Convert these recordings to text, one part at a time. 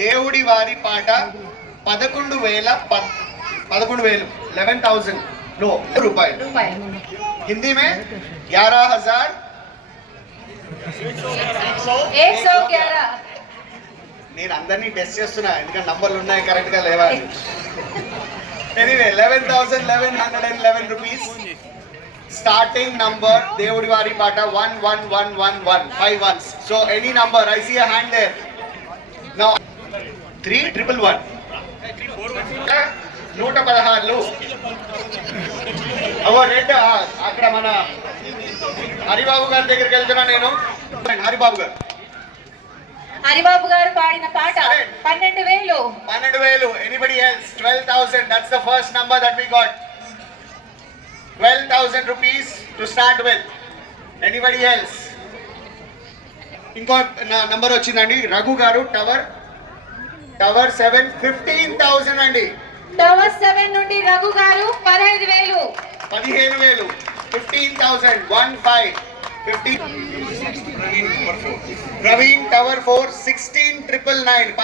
దేవుడి వారి పాట 11,000 लो रुपए हिंदी में 11,111 నేను అందరినీ టెస్ట్ చేస్తున్నా ఎందుకంటే నంబర్లు ఉన్నాయి కరెక్ట్ గా లేవా ఎనీవే 11,111 రూపీస్ స్టార్టింగ్ నంబర్ దేవుడి వారి పాట 11111 5 ones so any number I see a hand there now 3,111 116 అవో రెడ్ అక్కడ మన హరిబాబు గారి దగ్గరికి వెళ్తున్నా నేను హరిబాబు గారు పాడిన పాట 12,000 anybody else 12,000 that's the first number that we got 12,000 rupees to start with anybody else ఇంకో నంబర్ వచ్చిందండి రఘు గారు టవర్ 7 15,000 అండి టవర్ 7 నుండి రఘు గారు 15,000 15,000 ప్రవీణ్ టవర్ 4 16,999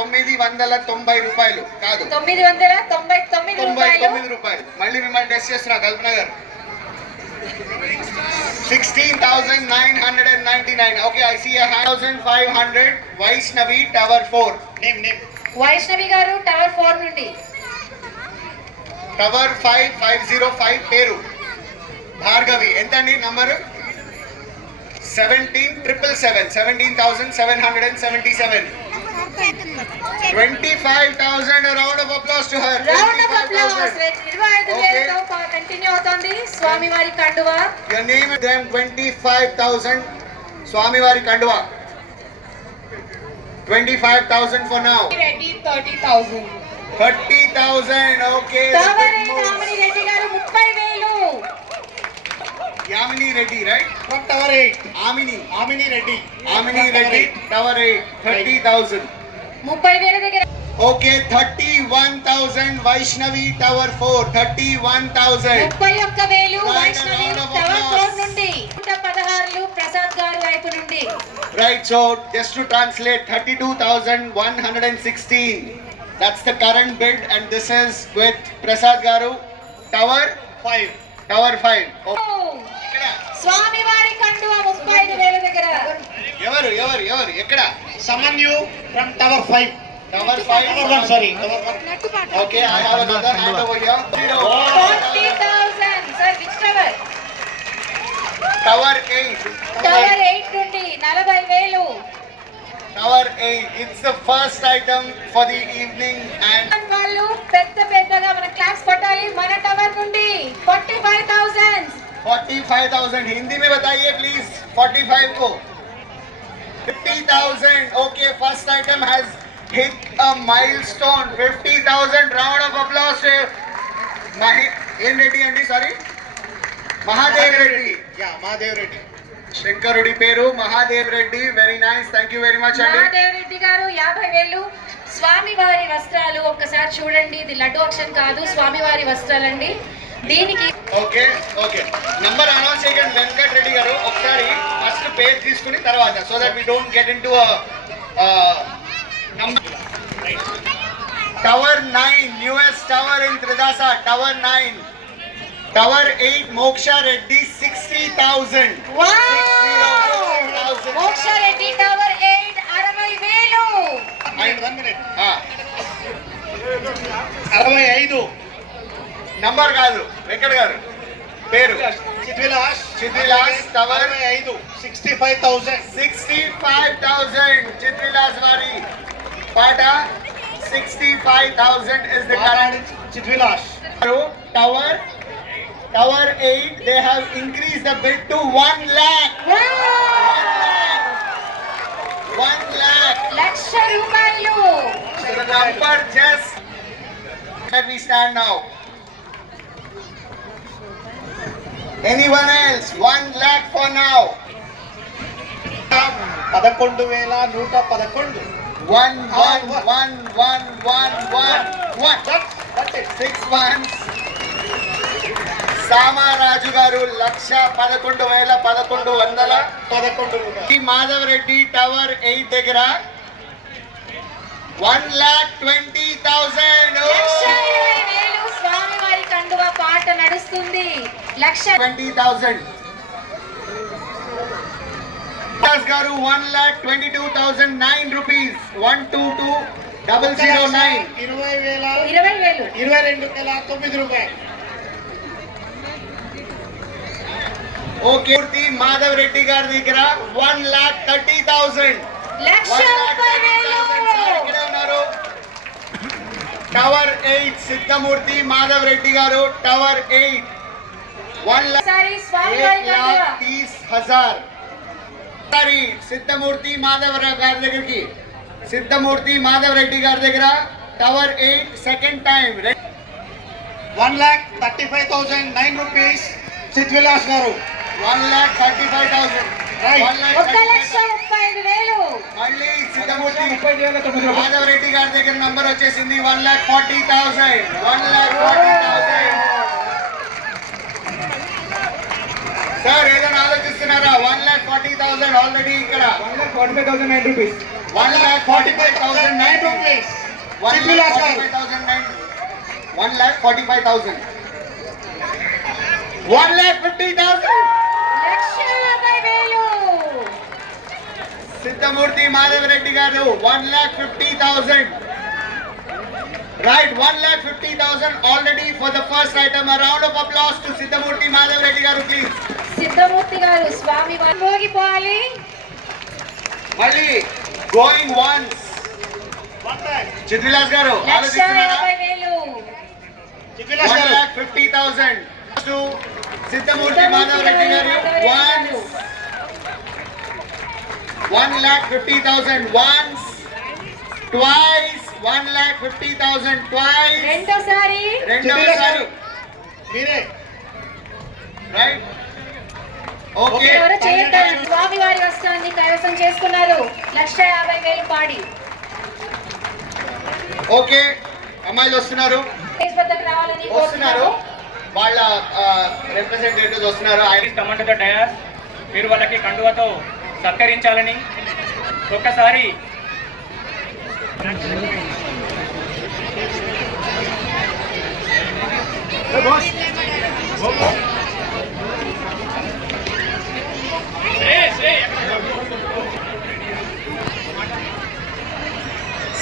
16,990 రూపాయలు కాదు 999 రూపాయలు మళ్ళీ మిమ్మల్ని టెస్ట్ చేస్తున్నా కల్పన గారు 16,999 okay I see a 1,500 Vaishnavi టవర్ 4 నేమ్ వైష్ణవి గారు టవర్ 4 నుండి టవర్ 5505 పేరు భార్గవి ఎంత అండి నంబర్ 17,777 25,000 a round of applause to her continue అవుతోంది స్వామివారి కండువా your name is them 25,000 స్వామివారి కండువా 25,000 for now రెడ్డి 30,000 okay యామిని రెడ్డి గారు 30,000 యామిని Reddy right from tower 8 amini reddy tower 8 30,000 30,000 దగ్గర okay 31,000 వైష్ణవి టవర్ 4 31,000 31,000 వైష్ణవి టవర్ 4 నుండి 116 ప్రసాద్ గారు వైపు నుండి right so just to translate 32,116 that's the current bid and this is with prasad garu tower 5 స్వామివారి కండువా 35,000 దగ్గర ఎవరు ఎక్కడ Samanyu from tower 5 tower 1 sorry okay I have another hand over here 40,000 sir which tower tower 8 నుండి 40,000 tower 8 it's the first item for the evening and వాళ్ళు పెద్దగా మన క్లాస్ కొట్టాలి మన టవర్ నుండి 45,000 हिंदी में बताइए प्लीज 45 को 50,000 okay first item has hit a milestone 50,000 round of applause to Reddy andi sorry Mahadev Reddy శంకరుడి పేరు మహాదేవ్ Reddy very nice thank you very much అండి మహాదేవ్ రెడ్డి గారు 50,000 స్వామివారి వస్త్రాలు ఒక్కసారి చూడండి ఇది లడ్డు అక్షం కాదు స్వామివారి వస్త్రాలండి దీనికి ఓకే నంబర్ అనౌన్స్ చేయకండి వెంకట్ రెడ్డి గారు ఒకసారి ఫస్ట్ పేజ్ తీసుకుని తర్వాత so that we don't get into number tower 9 newest tower in త్రిదాస tower 9 Tower 8 Moksha Reddy 60,000 Moksha Reddy Tower 8 60,000 1 minute 65 నంబర్ కాదు వెంకట్ గారు పేరు చిద్విలాస్ టవర్ 65,000 చిద్విలాస్ వారి పాట 65,000 is the current Chidvilas Tower 8 they have increased the bid to 1 lakh 1 lakh లక్ష రూపాయలు so the number just where we stand now anyone else 1 lakh for now 11,111 1 6 ones సామారాజు గారు 1,11,11 మాధవ్ రెడ్డి టవర్ 8 దగ్గర 1,20,000. లక్ష 20,000 స్వామివారి కండువా పాట నడుస్తుంది. 1,20,000. గారు 1,22,009 rupees. 122,009. 20,000 20,000 22,900 రూపాయలు. ఓకే మూర్తి మాధవ్ రెడ్డి గారి దగ్గర 1,30,000. లక్ష 30,000 ఇక్కడే ఉన్నారు. టవర్ 8 సిద్ధమూర్తి మాధవ్ రెడ్డి గారు టవర్ 8 ఒకసారి స్వామివారి కండువా 1,30,000. సారీ సిద్ధమూర్తి మాధవ్ గారి దగ్గరికి సిద్ధమూర్తి మాధవ్ రెడ్డి గారి దగ్గర టవర్ 8 సెకండ్ టైం 1,35,009 రూపీస్ సిద్విలాస్ గారు. 1,35,000. Right. 1,35,000 మళ్ళీ సిద్ధమూర్తి మాధవ్ రెడ్డి గారి దగ్గర నంబర్ వచ్చేసింది 1,40,000. 1,40,000. సార్ ఏదైనా ఆలోచిస్తున్నారా? 1,40,000 ఆల్రెడీ ఇక్కడ 1,45,009 రూపీస్. 1,45,009 రూపీస్ సిద్విలాస్ గారు. 1,45,000. 1,50,000. లక్ష 50,000 సిద్ధమూర్తి మాధవ్ రెడ్డి గారు 1,50,000. Right, 1,50,000 already for the first item. A round of applause to Siddhamurti Madhav Reddy garu, please. Siddhamurthy గారు స్వామివారి మోగిపోవాలి. మళ్ళీ going once. చిద్విలాస్ గారు లక్ష ఆలోచిస్తున్నారా? 50,000 సిద్విలాస్ గారు. 1,50,000 to Siddhamurti Madhav Reddy garu once. 1,50,000 once. Twice. 1,50,000 twice. రెండోసారి రెండోసారి. మీరే రైట్ ఓకే ఎవరో చేయొద్దని స్వామివారి వస్త్రాన్ని కైవసం చేసుకున్నారు. 1,50,000 పాడి ఓకే అమ్మాయిలు వస్తున్నారు స్టేజ్ వద్దకు రావాలని వస్తున్నారు కోరుతున్నాను. వాళ్ళ రిప్రజెంటేటివ్స్ వస్తున్నారు ఆయన టమాటోతో డయాస్ మీరు వాళ్ళకి కండువతో సత్కరించాలని ఒక్కసారి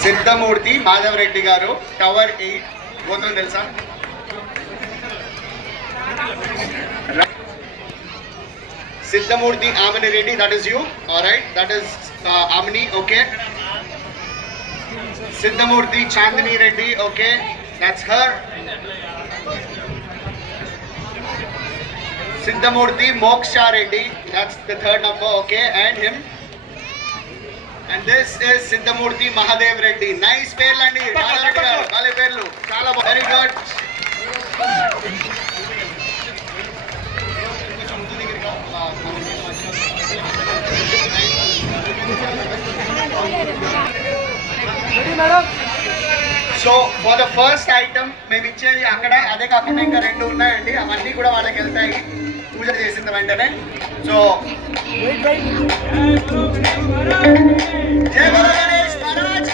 సిద్ధమూర్తి మాధవ్ రెడ్డి గారు టవర్ 8 గోత్రం తెలుసా Siddhamurthy Amani Reddy that is you alright that is Amani okay Siddhamurthy Chandini Reddy okay that's her Siddhamurthy Moksha Reddy that's the third number okay and him and this is Siddhamurthy Mahadev Reddy nice పేర్లు అండి మాధవ్ రెడ్డి గారు వాళ్ళ పేర్లు చాలా very good so for the first item మేము ఇచ్చేది అక్కడ అదే కాకుండా ఇంకా 2 ఉన్నాయండి అవన్నీ కూడా వాళ్ళకి వెళ్తాయి పూజ చేసిన వెంటనే సో జై గురు గణేష్ మహారాజ్